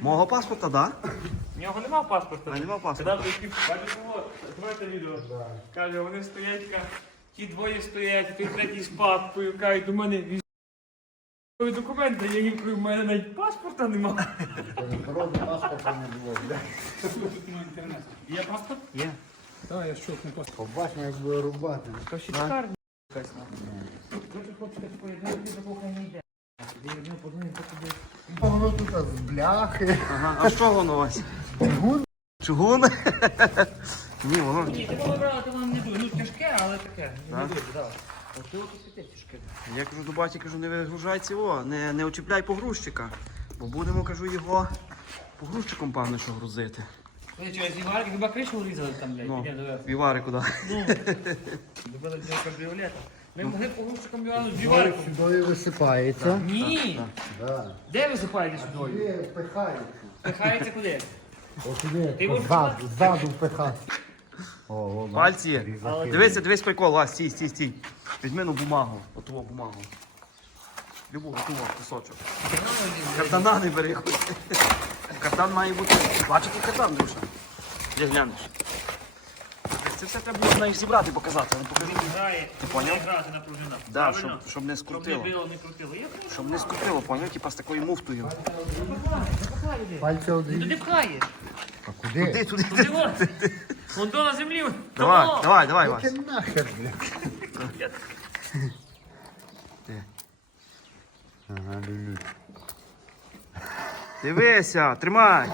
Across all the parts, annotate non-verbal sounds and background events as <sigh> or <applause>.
Мого паспорта, да? У нього нема паспорта. А, нема паспорта. Бачите, о, відео? Каже, вони стоять, ка, ті двоє стоять, той третій з папкою, кажуть, до мене військові документи, я їм кажу, в мене навіть паспорта нема. Народу паспорта не було, бля. Є паспорт? Є. Так, я щось не паспорт. Побачимо, як буде рубати. То ще чекарня якась Дуже хлопчика такої, я не такого не йде. Воно тут з бляхи. Ага. А що воно ось? Чугун. Чугун? <laughs> Ні, воно. Ні, такого брала, то воно не буде. Ну, тяжке, але таке. Не дуже, так. Я кажу до баті, кажу, не вигружай цього, не, не очіпляй погрузчика. Бо будемо, кажу, його погрузчиком, певне, що грузити. Ви що, з Іварки хіба кришу урізали там, блядь? Ну, вівари куди. Ну, <laughs> добили цього кабріолета. Ми могли погрузчиком Івану з Івариком. Сюди висипається. Ні! Да. Де ви запаєте сюди? Сюди пихається. Пихається куди? Ти ззаду, ззаду. О, о, Пальці. Різаки. Дивися, дивись прикол, а, стій, стій, стій. Візьми ну бумагу, оту бумагу. Любу, оту кусочок. Картана не бери. Картан має бути. Бачите картан, Душа? Де глянеш? Це все треба було знаєш, зібрати, показати. Не покажи. Грає. Ти поняв? Грати на пружинах. Да, Правильно? щоб, щоб не Щоб не скрутило. било, не крутило. Я кажу, Щоб не скрутило, поняв? Типа з такою муфтою. Пальці один. туди пхаєш. А куди? Ти туди. Туди от. Вон то на землі. Давай, Того. давай, давай, Яке Вась. нахер, бля. Ти. Ага, люблю. Дивися, тримай.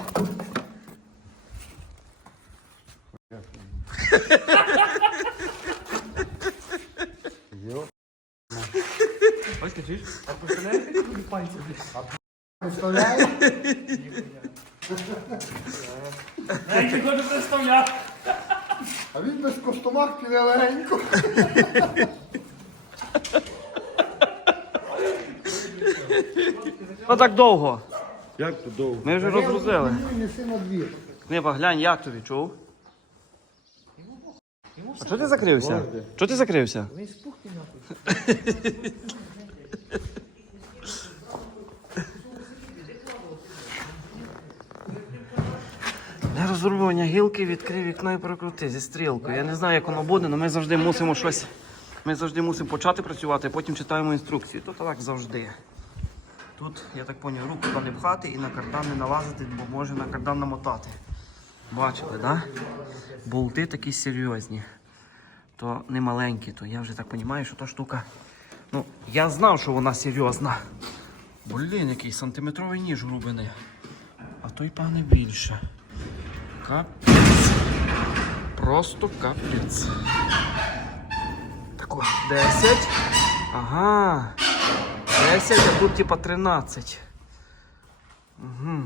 Ось ти чуєш? А представляєш, як тобі пальці? Представляєш? Я не хочу. А він без костомах піде легенько. Ну так довго. Як то довго? Ми вже розгрузили. Неси на двір. Книба, глянь, як тобі, чув? А чого ти закрився? Чого ти закрився? Він спух нахуй. Для розрубування гілки відкрив вікно і прокрути зі стрілкою. Я не знаю, як воно буде, але ми завжди мусимо щось. Ми завжди мусимо почати працювати, а потім читаємо інструкцію. То так завжди. Тут, я так зрозумів, руку туди не пхати і на кардан не налазити, бо може на кардан намотати. Бачили, так? Да? Болти такі серйозні. То не маленькі, то я вже так розумію, що та штука. Ну, я знав, що вона серйозна. Блін, який сантиметровий ніж грубини. А той, пане, більше. Капець. Просто капець. Так ось, 10. Ага. 10, а тут типа 13. Угу.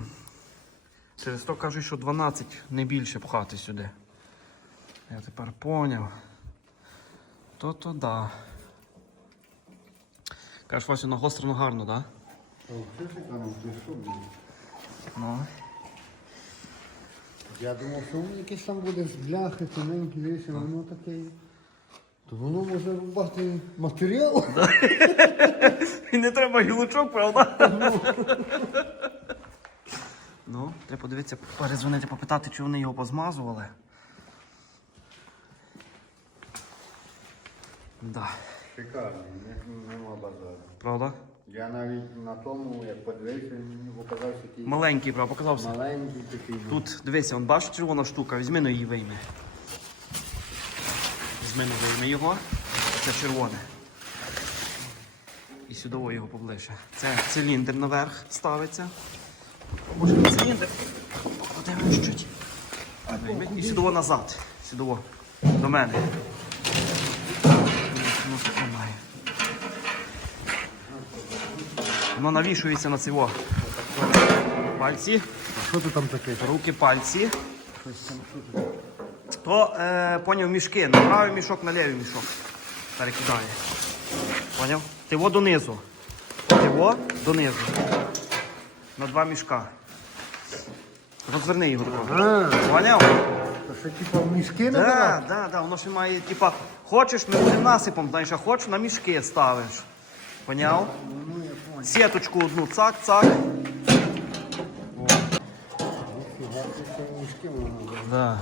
Через то кажуть, що 12 не більше пхати сюди. Я тепер поняв. То-то да. Кажеш, Васю, нагострено гарно, так? Да? О, що ти там, ти що, блін? Ну. Я думав, що воно якесь там буде з бляхи, тоненькі віші, воно таке. То воно може рубати матеріал. <laughs> І не треба гілочок, правда? ну, треба подивитися, перезвонити, попитати, чи вони його позмазували. Да, Шикарно, нема базару. правда? Я навіть на тому, як подивився, мені показався такий Маленький, правда, показався. маленький такий. ну, Тут, дивися, он бачиш червона штука, візьми на її вийми. Візьми на вийми його. Це червоне. І сюди його поближче. Це циліндр наверх ставиться. Може циліндр. Покладемо чуть. І сюди назад. Сюди до мене. Ну, тримає. Воно навішується на цього. Пальці. Що ти там таке? Руки, пальці. То е, поняв мішки. На правий мішок, на лівий мішок. Перекидає. Поняв? Ти во донизу. Ти во донизу. На два мішка. Розверни його. Поняв? що типа мішки Да, набирати? да, да. Воно ще має, типа, хочеш, ми будемо насипом, знаєш, а хочеш, на мішки ставиш. Поняв? Ну, я понял. Сіточку одну, цак, цак. О. ще мішки воно. Да.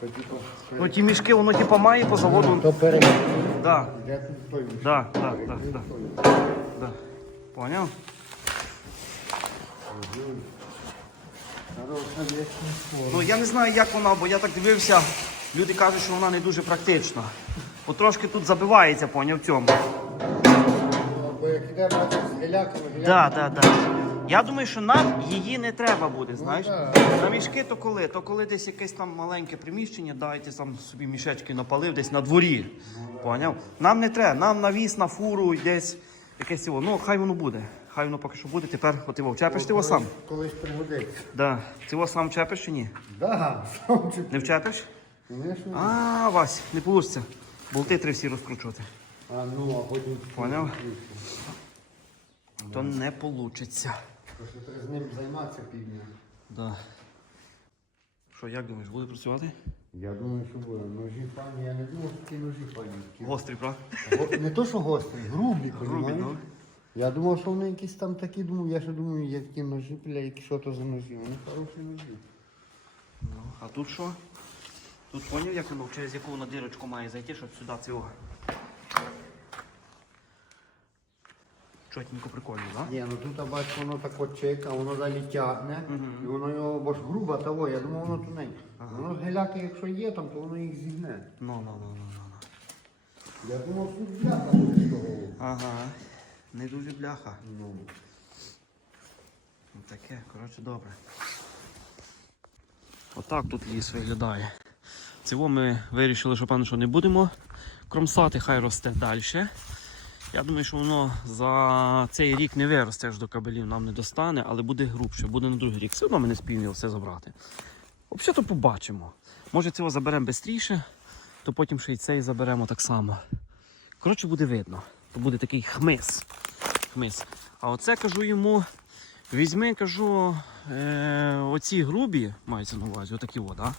Типу, Ну ті мішки, воно типа має по заводу. то перед. Да. Де тут той мішок? Да, да, да, да. да. Поняв? Хороша. Ну я не знаю, як вона, бо я так дивився. Люди кажуть, що вона не дуже практична. Бо трошки тут забивається, поняв в цьому. Бо як іде бачиш з геляками. Да, да, да. Я думаю, що нам її не треба буде, знаєш. На мішки то коли? То коли десь якесь там маленьке приміщення, дайте там собі мішечки напалив десь на дворі. Поняв? Нам не треба, нам навіс на фуру, десь якесь цього. Ну, хай воно буде. Хай воно поки що буде. Тепер от його вчепиш ти його сам. Колись пригодиться. Да. Ти його сам вчепиш чи ні? Да, сам чи Не вчепиш? А, Вась, не вийде. Болти треба всі розкручувати. А ну, а потім... Поняв? То не вийде. Треба з ним займатися півдня. Да. Що, як думаєш, буде працювати? Я думаю, що буде. Ножі пані, я не думав, що такі ножі пані. Гострий, правда? Го- Не то, що гострі, грубі, Грубі, понімаєш? ну. Я думав, що вони якісь там такі, думаю, я ще думаю, які ножі, бля, які що то за ножі. Вони хороші ножі. Ну, а тут що? Тут поняв, як воно, через яку воно дирочку має зайти, щоб сюди цього. Чотненько прикольно, так? Ні, ну тут бач, воно так от чека, воно далі тягне, і воно його, бо ж грубо того, я думав, воно тоненьке. Воно геляки, якщо є там, то воно їх зігне. Ну, ну, ну, ну, ну. ну. Я думав, тут бляха буде з того. Ага. Не дуже бляха. Ну, Ну, Таке, коротше, добре. Отак тут ліс виглядає. Цього ми вирішили, що певно, що не будемо кромсати, хай росте далі. Я думаю, що воно за цей рік не виросте аж до кабелів, нам не достане, але буде грубше, буде на другий рік. Все одно ми не спільно все забрати. Взагалі то побачимо. Може цього заберемо швидше, то потім ще й цей заберемо так само. Коротше, буде видно. То буде такий хмис. хмис. А оце кажу йому, візьми, кажу, е, оці грубі, мається на увазі, отакі от, да?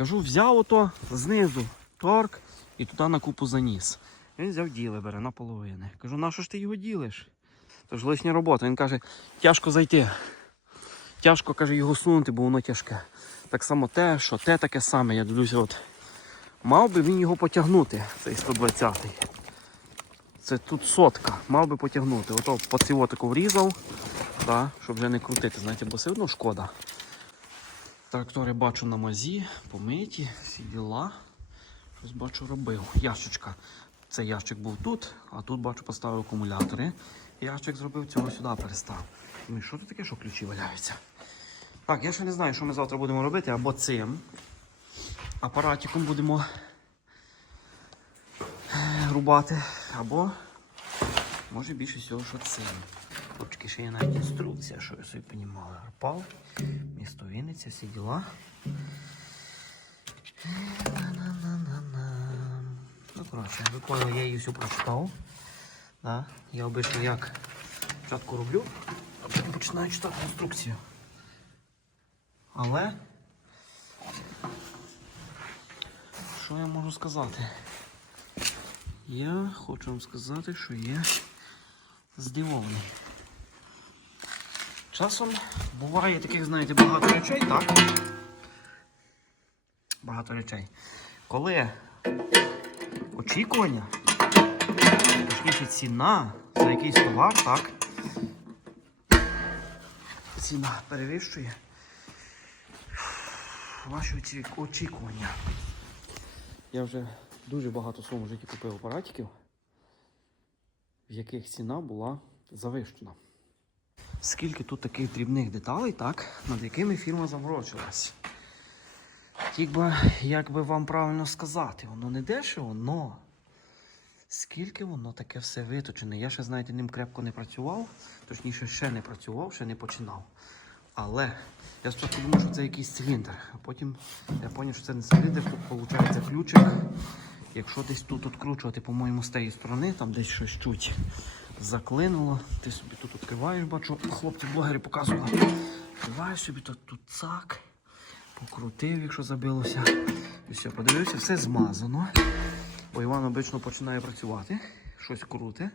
Кажу, взяв ото знизу торк і туди на купу заніс. Він взяв діле, бере на половини. Кажу, на що ж ти його ділиш? То ж лишня робота. Він каже, тяжко зайти. Тяжко каже його сунути, бо воно тяжке. Так само те, що те таке саме. Я дивлюся, от мав би він його потягнути, цей 120-й. Це тут сотка, мав би потягнути. Ото по цивотику врізав, да, щоб вже не крутити, знаєте, бо все одно шкода. Трактори бачу на мазі, помиті, всі діла. Щось бачу робив. Ящичка. Цей ящик був тут, а тут бачу поставив акумулятори. Ящик зробив, цього сюди перестав. Думаю, що тут таке, що ключі валяються? Так, я ще не знаю, що ми завтра будемо робити, або цим апаратиком будемо рубати, або може більше всього, що цим. Хлопчики, ще є навіть інструкція, що ви собі понімали. Арпал, місто Вінниця, всі діла. Ну, коротше, ви поняли, я її всю прочитав. Да? Я обично як спочатку роблю, а потім починаю читати інструкцію. Але що я можу сказати? Я хочу вам сказати, що є здивований. Часом буває таких, знаєте, багато речей, так? Багато речей. Коли очікування, точніше ціна за якийсь товар, так? Ціна перевищує ваші очікування. Я вже дуже багато в своєму житті купив апаратиків, в яких ціна була завищена. Скільки тут таких дрібних деталей, так, над якими фірма заморочилась. Би, як би вам правильно сказати, воно не дешево, но скільки воно таке все виточене. Я ще, знаєте, ним крепко не працював, точніше, ще не працював, ще не починав. Але я спочатку думав, що це якийсь циліндр, а потім я зрозумів, що це не циліндр, виходить ключик. Якщо десь тут відкручувати, по-моєму, з тієї сторони, там десь щось чуть заклинуло, ти собі тут відкриваєш, бачу, хлопці-блогери показували. Відкриваєш собі тут, тут цак, покрутив, якщо забилося. І все, подивився, все змазано. Бо Іван обично починає працювати, щось круте,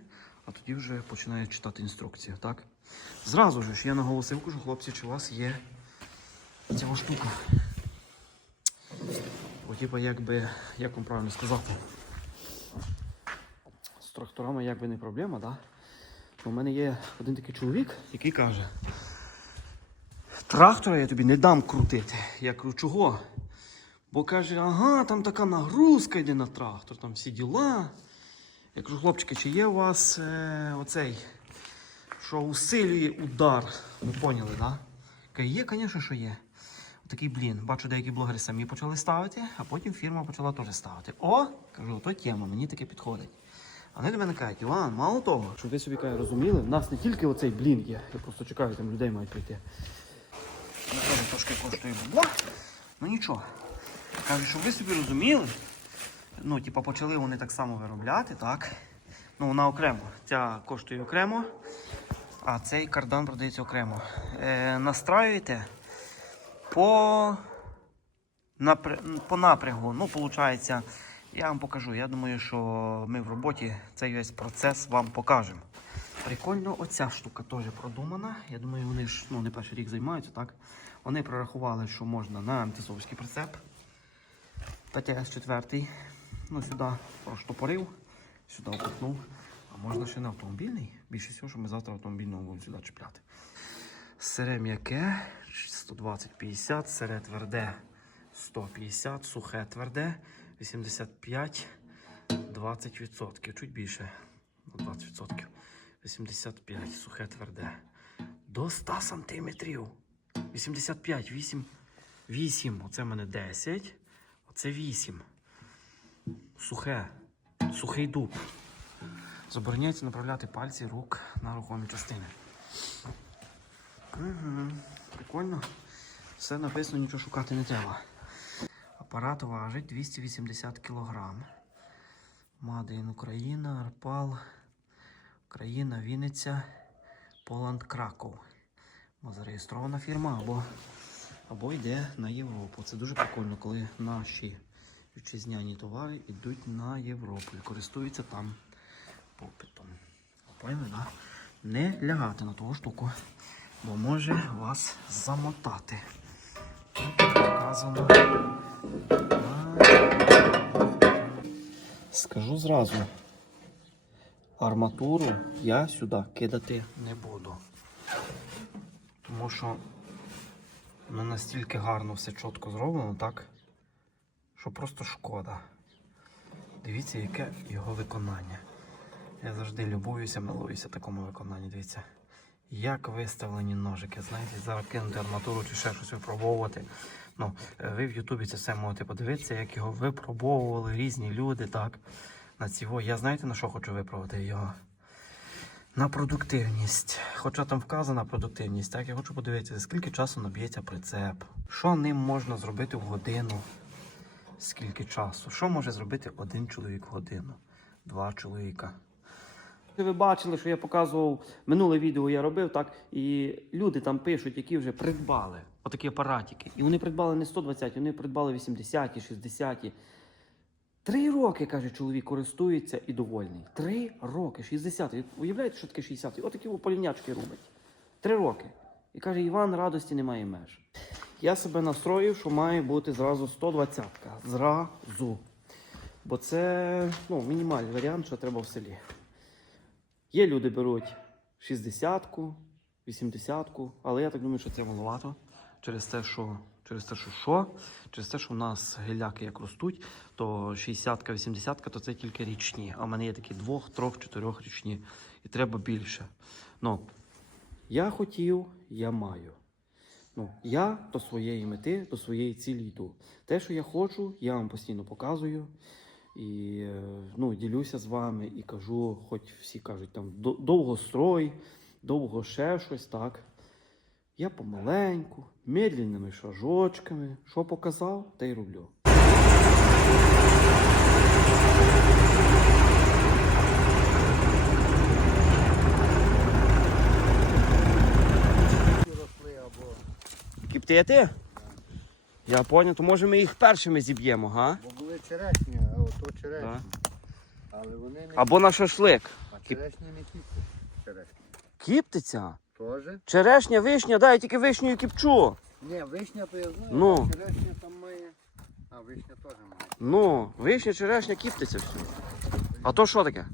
а тоді вже починає читати інструкцію, так? Зразу ж я наголосив, кажу, хлопці, чи у вас є ця штука. Бо типа якби, як вам правильно сказати, з тракторами якби не проблема, да? У мене є один такий чоловік, який каже, трактора я тобі не дам крутити. Я кажу, чого? Бо каже, ага, там така нагрузка йде на трактор, там всі діла. Я кажу, хлопчики, чи є у вас е, оцей, що усилює удар? Ви поняли, так? Да? Каже, є, звісно, що є. Такий блін. Бачу, деякі блогери самі почали ставити, а потім фірма почала теж ставити. О, кажу, то тема, мені таке підходить. Вони до мене кажуть, Іван, мало того, щоб ви собі каже, розуміли, в нас не тільки оцей блін є, я просто чекаю, там людей мають прийти. Ну, теж трошки коштує бабла, ну нічого. Кажуть, щоб ви собі розуміли, ну, типа, почали вони так само виробляти, так? Ну, вона окремо. Ця коштує окремо, а цей кардан продається окремо. Е, настраюєте по, напр... по напрягу. Ну, виходить, я вам покажу. Я думаю, що ми в роботі цей весь процес вам покажемо. Прикольно, оця штука теж продумана. Я думаю, вони ж ну, не перший рік займаються, так? Вони прорахували, що можна на МТСовський прицеп. ПТС 4. Ну, сюди проштопорив, сюди опутнув. А можна ще на автомобільний. Більше всього, що ми завтра автомобільного будемо сюди чіпляти. Сире м'яке 120-50, сире тверде 150, сухе тверде 85, 20%, чуть більше 20%. 85, сухе тверде. До 100 сантиметрів. 85, 8, 8. Оце в мене 10. Оце 8. Сухе. Сухий дуб. Забороняється направляти пальці рук на рухомі частини. Угу. Прикольно. Все написано, нічого шукати не треба. Апарат важить 280 кг. Мадин Україна, Арпал, Україна, Вінниця, Поланд Краков. Зареєстрована фірма або, або йде на Європу. Це дуже прикольно, коли наші вітчизняні товари йдуть на Європу і користуються там попитом. Да? Не лягати на ту штуку, бо може вас замотати. Показано. Скажу зразу, арматуру я сюди кидати не буду. Тому що ну, настільки гарно все чітко зроблено, так? Що просто шкода. Дивіться, яке його виконання. Я завжди любуюся, милуюся такому виконанні. Дивіться. Як виставлені ножики, знаєте, зараз кинути арматуру чи ще щось випробовувати. Ну, е, ви в Ютубі це все можете подивитися, як його випробовували різні люди, так. На цього. Я знаєте на що хочу випробувати його? На продуктивність. Хоча там вказана продуктивність, так я хочу подивитися, скільки часу наб'ється прицеп, що ним можна зробити в годину, скільки часу, що може зробити один чоловік в годину, два чоловіка. Ви бачили, що я показував минуле відео я робив, так, і люди там пишуть, які вже придбали отакі апаратики. І вони придбали не 120, вони придбали 80, 60. Три роки, каже чоловік, користується і довольний. Три роки, 60. Ви Уявляєте, що таке 60? Отакі полівнячки робить. Три роки. І каже, Іван, радості немає меж. Я себе настроїв, що має бути зразу 120. Зразу. Бо це ну, мінімальний варіант, що треба в селі. Є люди беруть 60-ку, 80-ку, але я так думаю, що це маловато. Через те, що через те, що що? Через те, що в нас геляки як ростуть, то 60-ка, 80-ка то це тільки річні. А в мене є такі двох, трьох, чотирьох річні. І треба більше. Ну, я хотів, я маю. Ну, я до своєї мети, до своєї цілі йду. Те, що я хочу, я вам постійно показую. І ну, ділюся з вами і кажу, хоч всі кажуть, там «До- довгострой, довго ще щось, так. Я помаленьку, медленними шажочками, що показав, те й роблю. Кіптити? Я поняв, то може ми їх першими зіб'ємо, га? Бо були черешні, ото черешні. Да. Але вони не. Або на шашлик. А Черешня не кіпти. Черешня. Кіптиця? Тоже? Черешня, вишня, дай я тільки вишню і кіпчу. Ні, вишня то я знаю, Ну. а черешня там має. А вишня теж має. Ну, вишня, черешня, кіптиця все. А то що таке?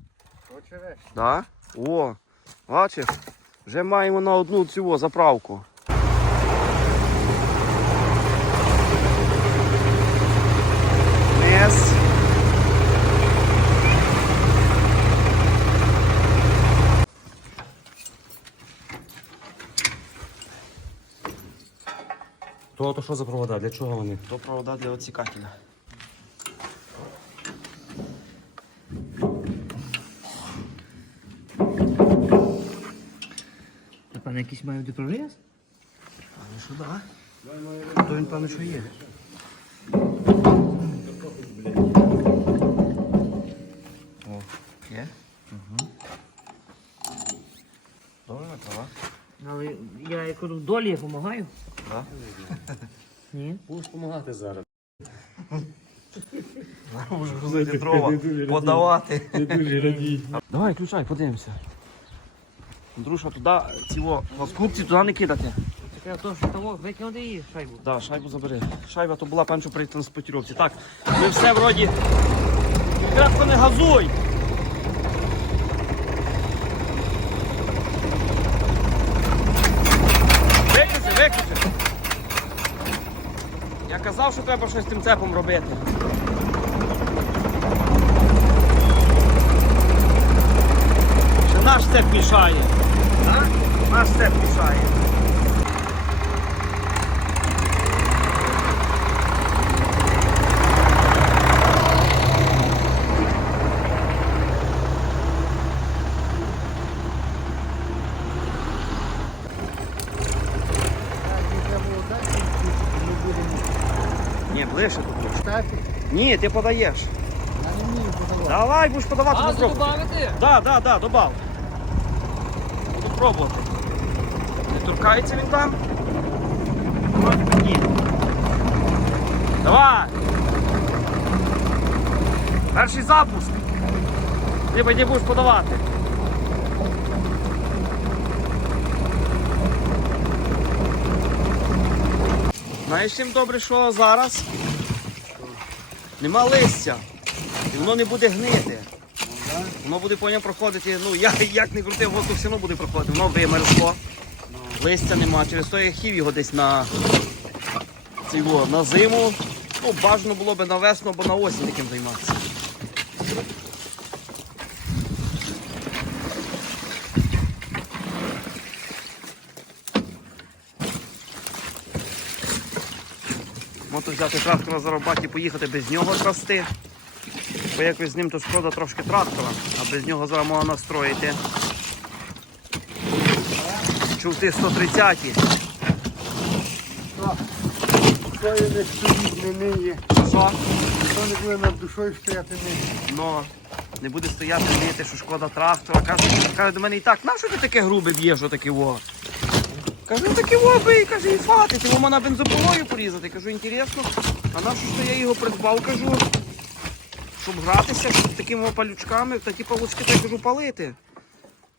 То черешня. Да? О, бачиш, вже маємо на одну цю заправку. То, то що за провода? Для чого вони? То провода для оцікателя. Напевно, якийсь має бути прогрес? Певно, що да. То він певно, що є. О, є? Угу. Добре, права. Але я як кажу, долі допомагаю. Да? Ні. Будеш допомагати зараз. Може грузити дрова, подавати. Я. Давай, включай, подивимося. Андрюша, туди цього скупці туди не кидати. Таке то, що того, викинути її шайбу. Да, шайбу забери. Шайба то була певно, що при транспортировці. Так, ми все вроді. Кратко не газуй! Казав, що треба щось з тим цепом робити. Наш цеп мішає. Наш цеп мішає. Ні, ти подаєш. я не вмію подавати. Давай, будеш подавати А, на пробу. добавити? Да, да, да, добав. Буду пробувати. Не торкається він там? Вроді би Ні. Давай! Перший запуск. Ти не будеш подавати. Знаєш чим добре, що зараз? Нема листя. І воно не буде гнити. Воно буде по ньому проходити, ну я як не крути, воздух все одно буде проходити, воно вимерзло. Листя нема, через то я хів його десь на, цього, на зиму. Ну, бажано було б на весну або на осінь таким займатися. Можна взяти трактора за роботі, поїхати без нього трасти. Бо якось з ним то шкода трошки трактора, а без нього зараз можна настроїти. Чути 130 Душою не стоїть, не ниє. Що? Хто не буде над душою стояти не Ну, не буде стояти, мити, що шкода трактора. Каже, каже до мене і так, на що ти таке грубе б'єш отаке во? Кажу, «Ну, таке во бий, каже, і фати, йому можна бензопилою порізати. Кажу, інтересно. А на що я його придбав, кажу, щоб гратися щоб такими палючками, та ті палучки, так кажу, палити.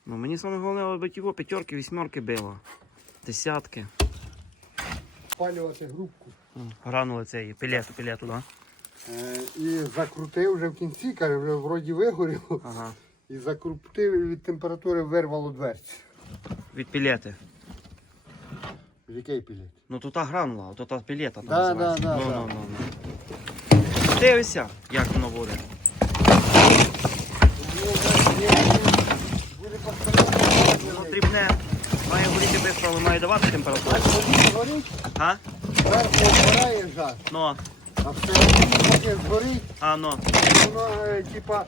Ну, мені саме головне, аби во п'ятерки, вісьмерки било. Десятки. спалювати грубку. Гранули цей пілету, пілету, да? Е, і закрутив вже в кінці, каже, вже вроді вигорів. Ага. І закрутив від температури вирвало дверці. Від пілети. Який піліт? Ну тут та гранула, ото та пілета там Да, називається. да, да, ну, да. ну, ну, ну. Дивися, як воно буде. Воно дрібне. Має горіти швидко, але має давати температуру. Горить, А? зверху обгорає жар, Ну, а всередині поки згорить, а ну. воно е, типа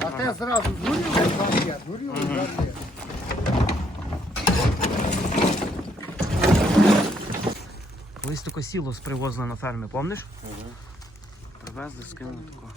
а те зразу згоріло, жар є, згоріло, жар є. Колись таке сіло привозили на фермі, пам'ятаєш? Привезли, скинули тако.